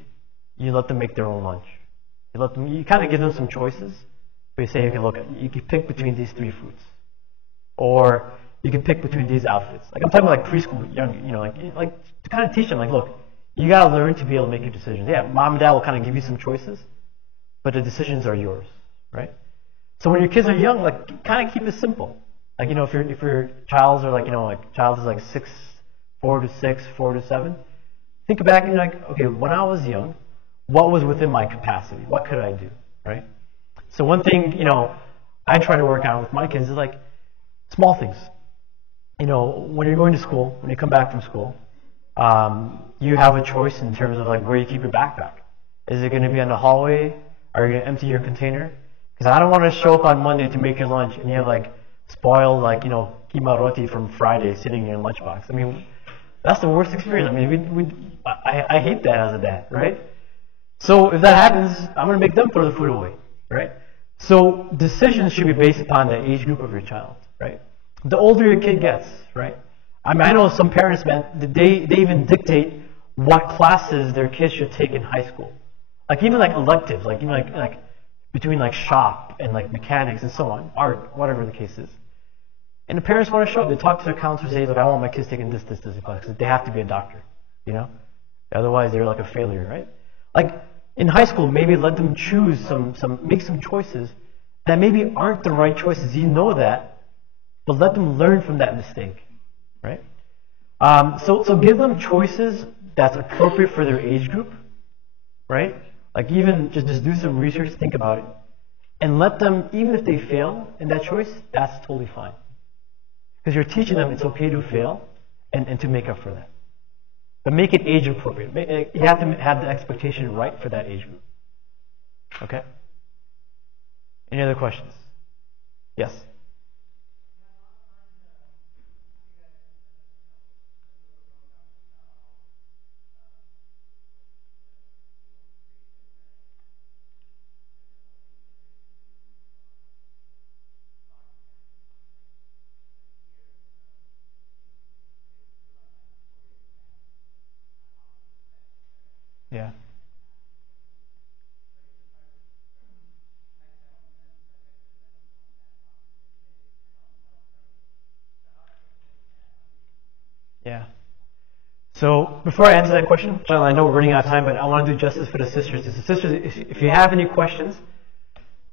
you let them make their own lunch. You kind of give them some choices. Where you say, okay, look, you can pick between these 3 foods, or you can pick between these outfits. Like I'm talking about like preschool, young, like to kind of teach them, like, look, you got to learn to be able to make your decisions. Yeah, mom and dad will kind of give you some choices, but the decisions are yours, right? So when your kids are young, like, kind of keep it simple. Like, if your child are like, child is like 4 to 6, 4 to 7, think back and you're like, okay, when I was young, what was within my capacity? What could I do, right? So one thing, I try to work on with my kids is like small things. When you're going to school, when you come back from school, you have a choice in terms of like where you keep your backpack. Is it going to be in the hallway? Are you going to empty your container? Because I don't want to show up on Monday to make your lunch and you have like spoiled keema roti from Friday sitting in your lunchbox. I mean, that's the worst experience. I mean, I hate that as a dad, right? So if that happens, I'm going to make them throw the food away, right? So decisions should be based upon the age group of your child, right? The older your kid gets, right? I mean, I know some parents, man, they even dictate what classes their kids should take in high school. Like even like electives, like like between like shop and like mechanics and so on, art, whatever the case is. And the parents want to show up. They talk to their counselors, say, look, I want my kids taking this class because they have to be a doctor, Otherwise, they're like a failure, right? Like in high school, maybe let them choose make some choices that maybe aren't the right choices. You know that, but let them learn from that mistake, right? So give them choices that's appropriate for their age group, right? Like even just do some research, think about it, and let them, even if they fail in that choice, that's totally fine. Because you're teaching them it's okay to fail and to make up for that. But make it age appropriate. You have to have the expectation right for that age group. Okay? Any other questions? Yes? Yeah. Yeah. So before I answer that question, John, I know we're running out of time, but I want to do justice for the sisters. The sisters, if you have any questions,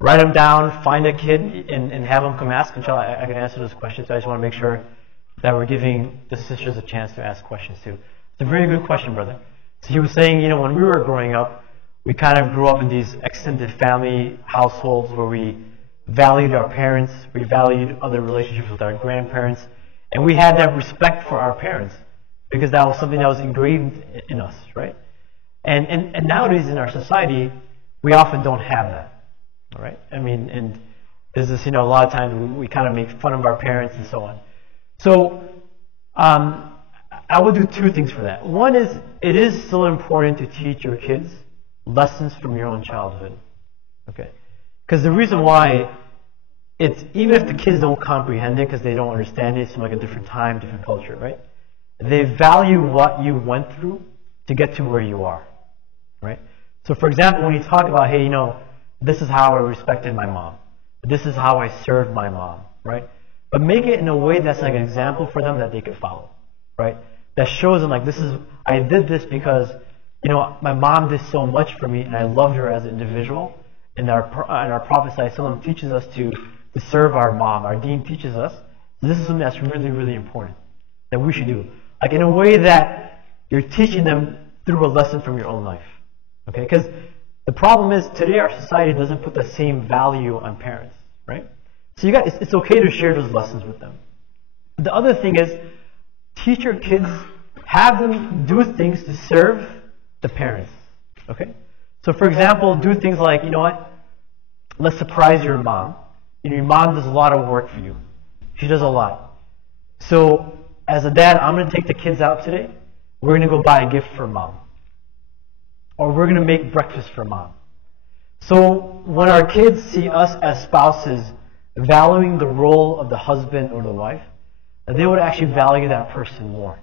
write them down, find a kid, and have them come ask. Inshallah, I can answer those questions. So I just want to make sure that we're giving the sisters a chance to ask questions too. It's a very good question, brother. So he was saying, when we were growing up, we kind of grew up in these extended family households where we valued our parents, we valued other relationships with our grandparents, and we had that respect for our parents because that was something that was engraved in us, right? And nowadays in our society, we often don't have that, all right? I mean, and there's this, a lot of times we kind of make fun of our parents and so on. So, I would do two things for that. One is, it is still important to teach your kids lessons from your own childhood, okay? Because the reason why, it's even if the kids don't comprehend it because they don't understand it, it's from like a different time, different culture, right? They value what you went through to get to where you are, right? So for example, when you talk about, hey, this is how I respected my mom. This is how I served my mom, right? But make it in a way that's like an example for them that they could follow, right? That shows them like, I did this because, my mom did so much for me and I loved her as an individual. And our Prophet ﷺ teaches us to serve our mom. Our deen teaches us. This is something that's really, really important that we should do. Like in a way that you're teaching them through a lesson from your own life. Okay? Because the problem is today our society doesn't put the same value on parents, right? So it's okay to share those lessons with them. The other thing is teach your kids, have them do things to serve the parents. Okay? So for example, do things like, let's surprise your mom. Your mom does a lot of work for you. She does a lot. So as a dad, I'm going to take the kids out today. We're going to go buy a gift for mom. Or we're going to make breakfast for mom. So when our kids see us as spouses valuing the role of the husband or the wife, they would actually value that person more.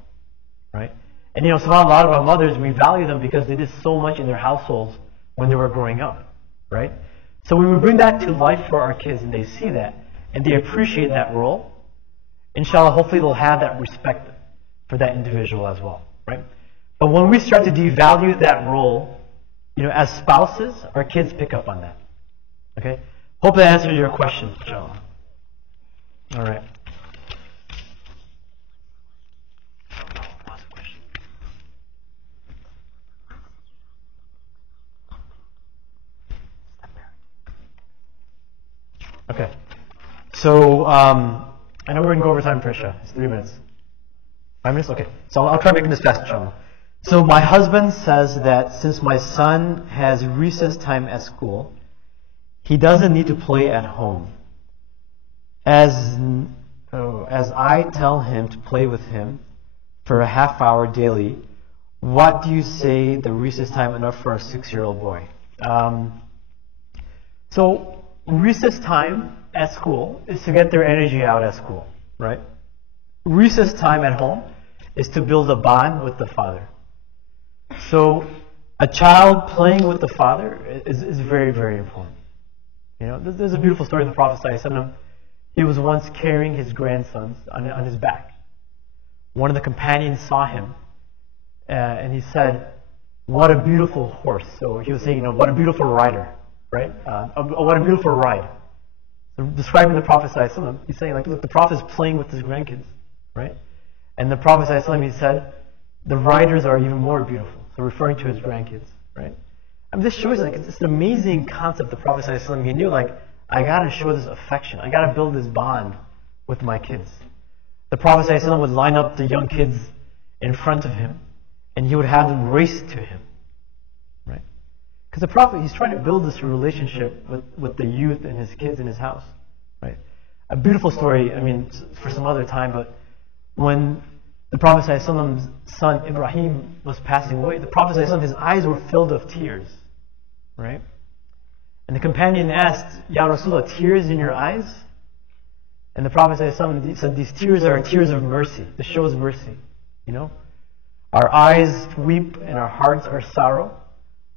Right? And a lot of our mothers, we value them because they did so much in their households when they were growing up, right? So when we bring that to life for our kids and they see that and they appreciate that role, inshallah, hopefully they'll have that respect for that individual as well, right? But when we start to devalue that role, as spouses, our kids pick up on that, okay? Hope that answers your question, inshallah. All right. Okay, so I know we're going to go over time for Isha. It's 3 minutes. 5 minutes? Okay. So I'll try making this fast, inshallah. So my husband says that since my son has recess time at school, he doesn't need to play at home. As I tell him to play with him for a half hour daily, what do you say the recess time enough for a 6-year-old boy? So recess time at school is to get their energy out at school, right? Recess time at home is to build a bond with the father. So a child playing with the father is very, very important. There's a beautiful story of the Prophet ﷺ. He was once carrying his grandsons on his back. One of the companions saw him and he said, "What a beautiful horse." So he was saying, what a beautiful rider. Right? What a beautiful ride. So describing the Prophet ﷺ, he's saying, look, the Prophet is playing with his grandkids, right? And the Prophet ﷺ, he said, the riders are even more beautiful. So referring to his grandkids, right? This shows it's an amazing concept. The Prophet ﷺ, he knew I gotta show this affection. I gotta build this bond with my kids. The Prophet ﷺ would line up the young kids in front of him, and he would have them race to him. Because the Prophet, he's trying to build this relationship with the youth and his kids in his house, right? A beautiful story, for some other time, but when the Prophet ﷺ's son Ibrahim was passing away, the Prophet ﷺ, his eyes were filled with tears, right? And the companion asked, "Ya Rasulullah, tears in your eyes?" And the Prophet ﷺ said, "These tears are tears of mercy. This shows mercy, Our eyes weep and our hearts are sorrow.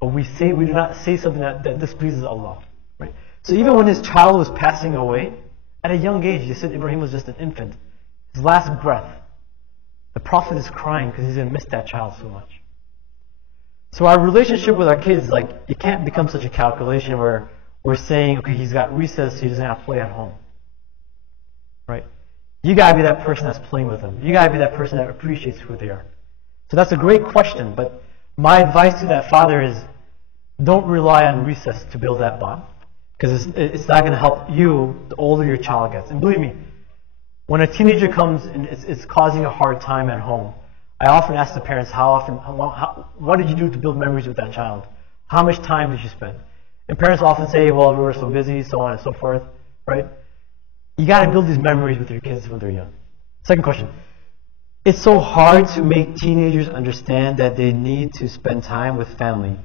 But we do not say something that displeases Allah, right? So even when his child was passing away, at a young age, they said Ibrahim was just an infant. His last breath, The Prophet is crying because he's going to miss that child so much. So our relationship with our kids, like, it can't become such a calculation where we're saying, okay, he's got recess, so he doesn't have to play at home. Right? You got to be that person that's playing with them. You got to be that person that appreciates who they are. So that's a great question, but my advice to that father is, don't rely on recess to build that bond, because it's not going to help you the older your child gets. And believe me, when a teenager comes and it's causing a hard time at home, I often ask the parents, what did you do to build memories with that child? How much time did you spend? And parents often say, well, we were so busy, so on and so forth, right? You got to build these memories with your kids when they're young. Second question. It's so hard to make teenagers understand that they need to spend time with family.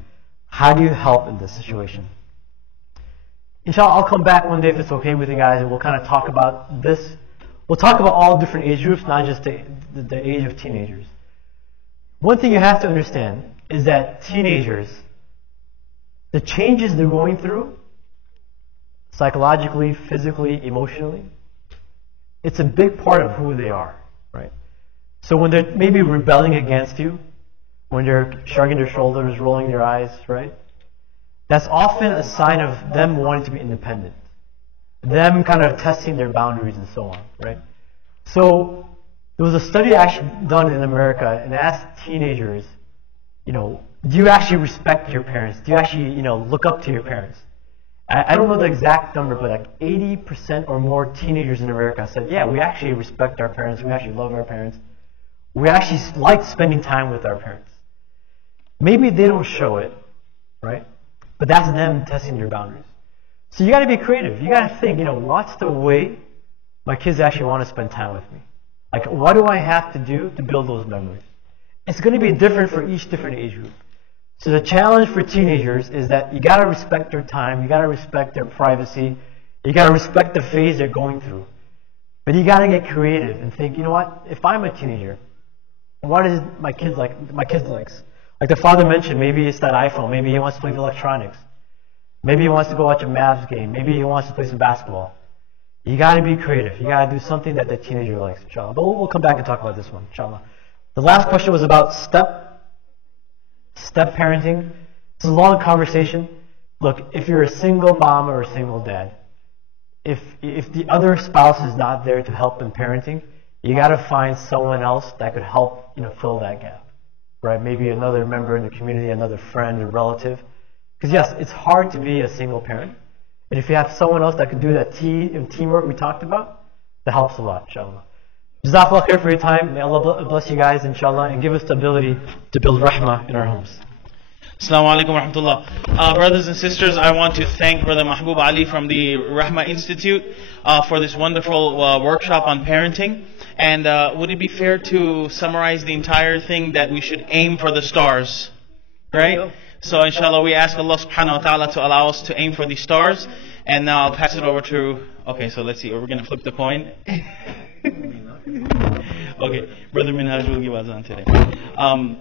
How do you help in this situation? Inshallah, I'll come back one day if it's okay with you guys, and we'll kind of talk about this. We'll talk about all different age groups, not just the age of teenagers. One thing you have to understand is that teenagers, the changes they're going through, psychologically, physically, emotionally, it's a big part of who they are, right? So when they're maybe rebelling against you, when they're shrugging their shoulders, rolling their eyes, right? That's often a sign of them wanting to be independent. Them kind of testing their boundaries and so on, right? So there was a study actually done in America and asked teenagers, do you actually respect your parents? Do you actually, look up to your parents? I don't know the exact number, but like 80% or more teenagers in America said, yeah, we actually respect our parents. We actually love our parents. We actually like spending time with our parents. Maybe they don't show it, right? But that's them testing their boundaries. So you got to be creative. You got to think, what's the way my kids actually want to spend time with me? Like, what do I have to do to build those memories? It's going to be different for each different age group. So the challenge for teenagers is that you got to respect their time. You got to respect their privacy. You got to respect the phase they're going through. But you got to get creative and think, if I'm a teenager, what is my kids like? My kids likes. Like the father mentioned, maybe it's that iPhone. Maybe he wants to play with electronics. Maybe he wants to go watch a Mavs game. Maybe he wants to play some basketball. You got to be creative. You got to do something that the teenager likes, inshallah. But we'll come back and talk about this one, inshallah. The last question was about step parenting. It's a long conversation. Look, if you're a single mom or a single dad, if the other spouse is not there to help in parenting, you got to find someone else that could help, fill that gap. Right? Maybe another member in the community, another friend, a relative. Because yes, it's hard to be a single parent. And if you have someone else that can do that teamwork we talked about, that helps a lot, inshallah. Jazakallah khair for your time. May Allah bless you guys, inshallah, and give us the ability to build rahmah in our homes. Assalamu alaikum wa rahmatullah. Brothers and sisters, I want to thank Brother Mahbub Ali from the Rahmah Institute for this wonderful workshop on parenting. And would it be fair to summarize the entire thing that we should aim for the stars? Right? So inshallah we ask Allah subhanahu wa ta'ala to allow us to aim for the stars. And now I'll pass it over to, okay, so let's see, we're going to flip the coin. Okay, Brother Minhaj will give us on today.